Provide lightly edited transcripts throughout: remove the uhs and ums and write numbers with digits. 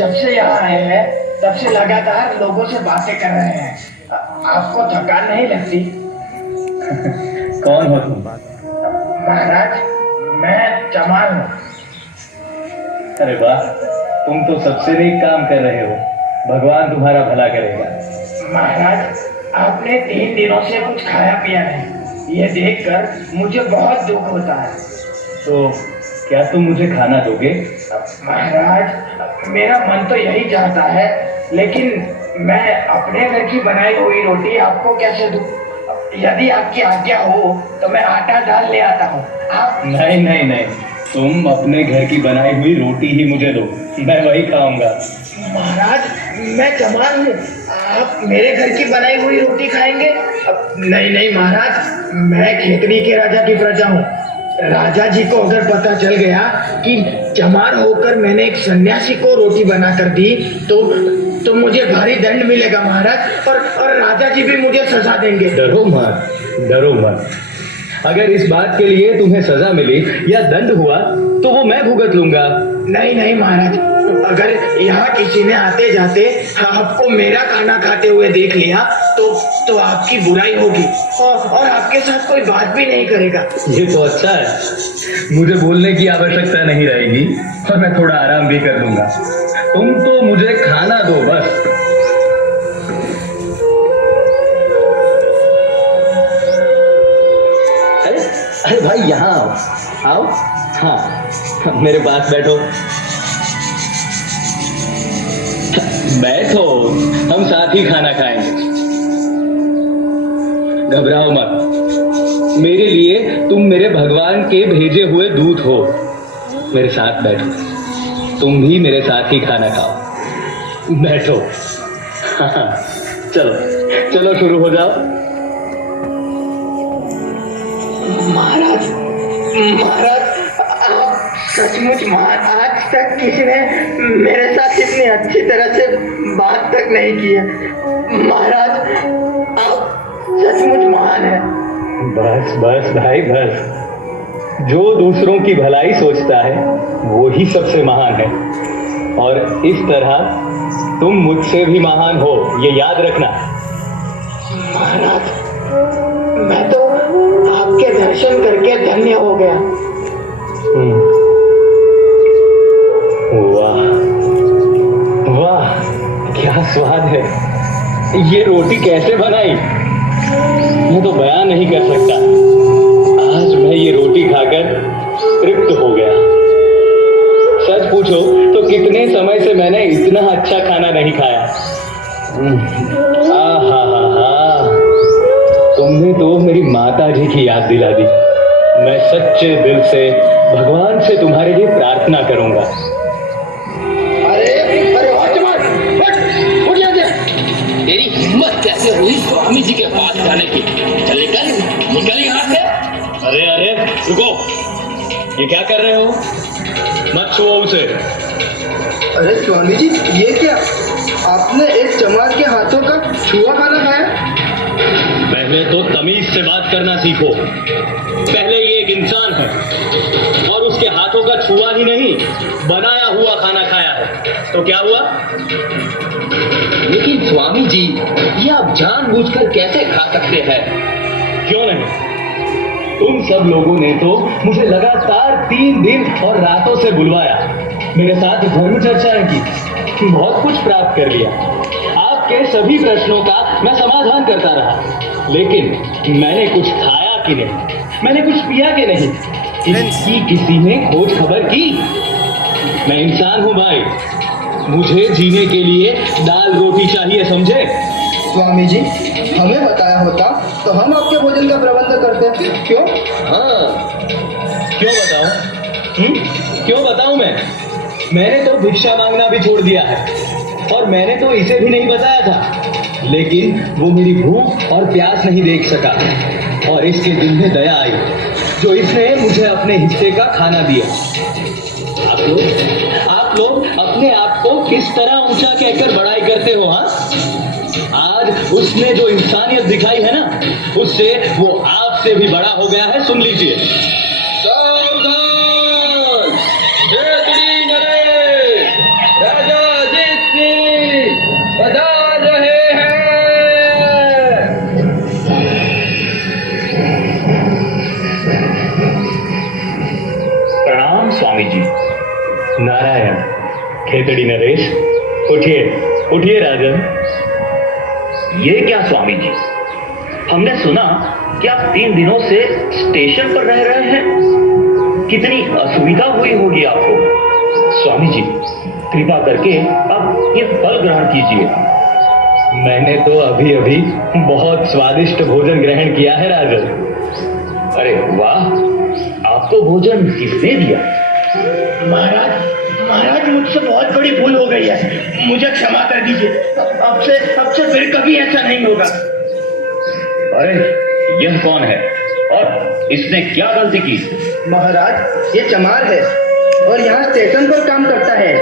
जब से यहाँ आए हैं तब से लगातार लोगों से बातें कर रहे हैं। आपको थकान नहीं लगती? कौन हो तुम? महाराज, मैं चमार हूँ। अरे वाह, तुम तो सबसे नेक काम कर रहे हो। भगवान तुम्हारा भला करेगा। महाराज, आपने 3 दिनों से कुछ खाया पिया नहीं, ये देखकर मुझे बहुत दुख होता है। तो क्या तुम मुझे खाना दोगे? महाराज, मेरा मन तो यही चाहता है, लेकिन मैं अपने घर की बनाई हुई रोटी आपको कैसे दूं? यदि आपकी आज्ञा हो तो मैं आटा दाल ले आता हूँ। आप नहीं नहीं नहीं, तुम अपने घर की बनाई हुई रोटी ही मुझे दो, मैं वही खाऊंगा। महाराज, मैं चमार हूँ, आप मेरे घर की बनाई हुई रोटी खाएंगे? नहीं नहीं महाराज, मैं खेतड़ी के राजा की प्रजा हूँ। राजा जी को अगर पता चल गया कि चमार होकर मैंने एक सन्यासी को रोटी बनाकर दी तो मुझे भारी दंड मिलेगा महाराज, और राजा जी भी मुझे सजा देंगे। डरो मत, डरो मत। अगर इस बात के लिए तुम्हें सजा मिली या दंड हुआ तो वो मैं भुगत लूंगा। नहीं नहीं महाराज, अगर यहाँ किसी ने आते जाते आपको मेरा खाना खाते हुए देख लिया तो आपकी बुराई होगी और आपके साथ कोई बात भी नहीं करेगा। ये तो अच्छा है, मुझे बोलने की आवश्यकता नहीं रहेगी और मैं थोड़ा आराम भी कर लूंगा। तुम तो मुझे खाना दो बस। अरे भाई, यहाँ आओ। हाँ, मेरे पास बैठो। बैठो, हम साथ ही खाना खाएंगे। घबराओ मत, मेरे लिए तुम मेरे भगवान के भेजे हुए दूत हो। मेरे साथ बैठो, तुम भी मेरे साथ ही खाना खाओ। बैठो। हाँ, चलो चलो शुरू हो जाओ। महाराज, महाराज, आप सचमुच महान। आज तक किसी ने मेरे साथ इतनी अच्छी तरह से बात तक नहीं की है। महाराज, आप सचमुच महान है। बस बस भाई बस, जो दूसरों की भलाई सोचता है वो ही सबसे महान है, और इस तरह तुम मुझसे भी महान हो, ये याद रखना। महाराज, मैं तो आपके दर्शन करके धन्य हो गया। वाह वाह, क्या स्वाद है। ये रोटी कैसे बनाई, मैं तो बयान नहीं कर सकता। आज मैं ये रोटी खाकर तृप्त हो गया। सच पूछो तो कितने समय से मैंने इतना अच्छा खाना नहीं खाया। तुमने तो मेरी माता जी की याद दिला दी। मैं सच्चे दिल से भगवान से तुम्हारे लिए प्रार्थना करूंगा। अरे अरे उठ यहाँ से। तेरी हिम्मत कैसे हुई स्वामी जी के पास जाने की? चल निकल यहाँ से। अरे अरे रुको, ये क्या कर रहे हो? मत छुओ उसे। अरे स्वामी जी, ये क्या? आपने एक चमार के हाथों का छुआ खाना खाया? पहले तो तमीज से बात करना सीखो। पहले ये एक इंसान है और उसके हाथों का छुआ ही नहीं, बनाया हुआ खाना खाया है, तो क्या हुआ? लेकिन स्वामी जी, ये आप जानबूझकर कैसे खा सकते हैं? क्यों नहीं? तुम सब लोगों ने तो मुझे लगातार 3 दिन और रातों से बुलवाया, मेरे साथ धर्म चर्चाएं की, बहुत कुछ प्राप्त कर लिया। आपके सभी प्रश्नों का मैं समाधान करता रहा, लेकिन मैंने कुछ खाया कि नहीं, मैंने कुछ पिया कि नहीं, इसकी किसी ने खोज खबर की? मैं इंसान हूं भाई, मुझे जीने के लिए दाल रोटी चाहिए, समझे? स्वामी जी, हमें बताया होता तो हम आपके भोजन का प्रबंध करते। क्यों? हाँ, क्यों बताऊं? क्यों बताऊं मैंने तो भिक्षा मांगना भी छोड़ दिया है, और मैंने तो इसे भी नहीं बताया था, लेकिन वो मेरी भूख और प्यास नहीं देख सका, और इसके दिल में दया आई, जो इसने मुझे अपने हिस्से का खाना दिया। आप लोग अपने आप को किस तरह ऊंचा कहकर बड़ाई करते हो? हाँ, आज उसने जो इंसानियत दिखाई है ना, उससे वो आपसे भी बड़ा हो गया है। सुन लीजिए। सावधान! जय श्री नरेश! राजा स्वामी जी। नारायण। खेतड़ी नरेश, उठिए उठिए राजन। ये क्या स्वामी जी, हमने सुना कि आप 3 दिनों से स्टेशन पर रह रहे हैं। कितनी असुविधा हुई होगी आपको। स्वामी जी, कृपा करके आप ये फल ग्रहण कीजिए। मैंने तो अभी अभी बहुत स्वादिष्ट भोजन ग्रहण किया है राजन। अरे वाह, आपको भोजन किसने दिया? महाराज महाराज, मुझसे बहुत बड़ी भूल हो गई है, मुझे क्षमा कर दीजिए। अब से फिर कभी ऐसा नहीं होगा। अरे यह कौन है और इसने क्या गलती की? महाराज, ये चमार है और यहाँ स्टेशन पर काम करता है।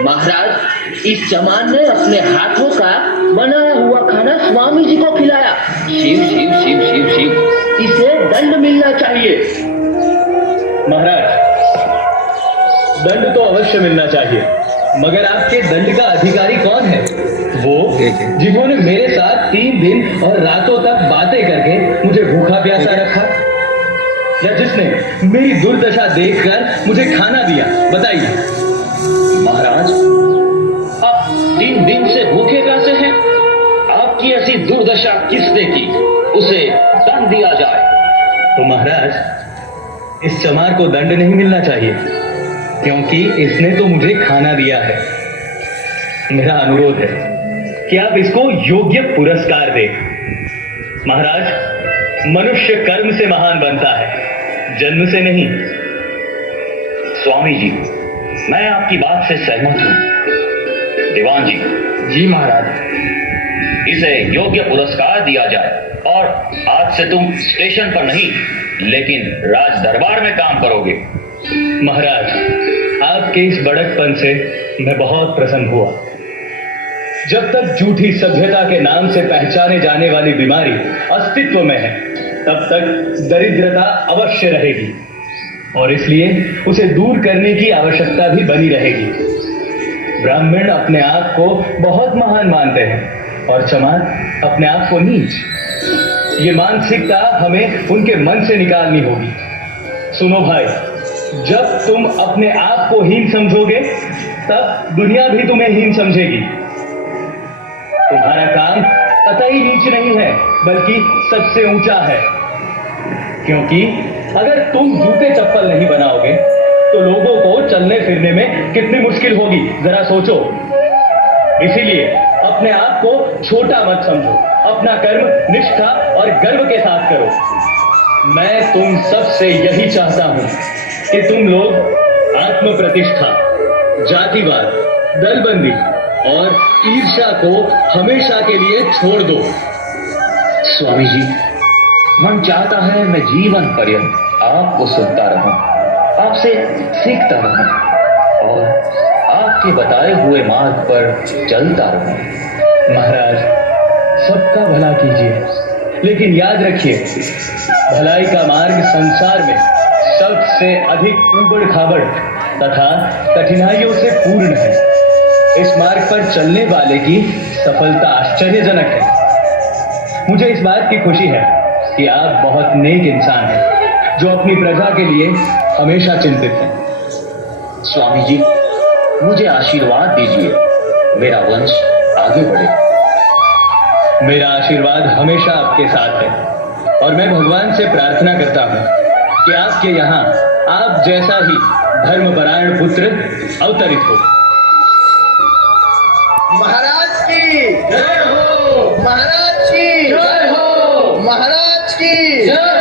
महाराज, इस चमान ने अपने हाथों का बनाया हुआ खाना स्वामी जी को खिलाया। शिव शिव शिव शिव शिव, इसे दंड मिलना चाहिए। महाराज, दंड तो अवश्य मिलना चाहिए, मगर आपके दंड का अधिकारी कौन है? वो जिन्होंने मेरे साथ 3 दिन और रातों तक बातें करके मुझे भूखा प्यासा रखा, या जिसने मेरी दुर्दशा देखकर मुझे खाना दिया? बताइए। महाराज, आप 3 दिन से भूखे प्यासे हैं। आपकी ऐसी दुर्दशा किसने की? उसे दंड दिया जाए। तो महाराज, इस चमार को दंड नहीं मिलना चाहिए, क्योंकि इसने तो मुझे खाना दिया है। मेरा अनुरोध है कि आप इसको योग्य पुरस्कार दें। महाराज, मनुष्य कर्म से महान बनता है, जन्म से नहीं। स्वामी जी, मैं आपकी बात से सहमत हूँ। दीवान जी। जी महाराज। इसे योग्य पुरस्कार दिया जाए और आज से तुम स्टेशन पर नहीं, लेकिन राज दरबार में काम करोगे। महाराज, आपके इस बड़कपन से मैं बहुत प्रसन्न हुआ। जब तक झूठी सभ्यता के नाम से पहचाने जाने वाली बीमारी अस्तित्व में है, तब तक दरिद्रता अवश्य रहेगी, और इसलिए उसे दूर करने की आवश्यकता भी बनी रहेगी। ब्राह्मण अपने आप को बहुत महान मानते हैं और चमार अपने आप को नीच। ये मानसिकता हमें उनके मन से निकालनी होगी। सुनो भाई, जब तुम अपने आप को हीन समझोगे, तब दुनिया भी तुम्हें हीन समझेगी। तुम्हारा काम कतई नीच नहीं है, बल्कि सबसे ऊंचा है, क्योंकि अगर तुम जूते चप्पल नहीं बनाओगे तो लोगों को चलने फिरने में कितनी मुश्किल होगी, जरा सोचो। इसीलिए अपने आप को छोटा मत समझो, अपना कर्म निष्ठा और गर्व के साथ करो। मैं तुम सबसे यही चाहता हूं कि तुम लोग आत्म प्रतिष्ठा, जातिवाद, दलबंदी और ईर्ष्या को हमेशा के लिए छोड़ दो। स्वामी जी, मन चाहता है मैं जीवन पर्यंत आपको सुनता रहूं, आपसे सीखता रहूं और आपके बताए हुए मार्ग पर चलता रहूं। महाराज, सबका भला कीजिए, लेकिन याद रखिए, भलाई का मार्ग संसार में सबसे अधिक उबड़ खाबड़ तथा कठिनाइयों से पूर्ण है। इस मार्ग पर चलने वाले की सफलता आश्चर्यजनक है। मुझे इस बात की खुशी है कि आप बहुत नेक इंसान हैं, जो अपनी प्रजा के लिए हमेशा चिंतित हैं। स्वामी जी, मुझे आशीर्वाद दीजिए, मेरा वंश आगे बढ़े। मेरा आशीर्वाद हमेशा आपके साथ है, और मैं भगवान से प्रार्थना करता हूँ कि आपके यहाँ आप जैसा ही धर्मपरायण पुत्र अवतरित हो। महाराज की जय हो, महाराज की जय हो, महाराज की जय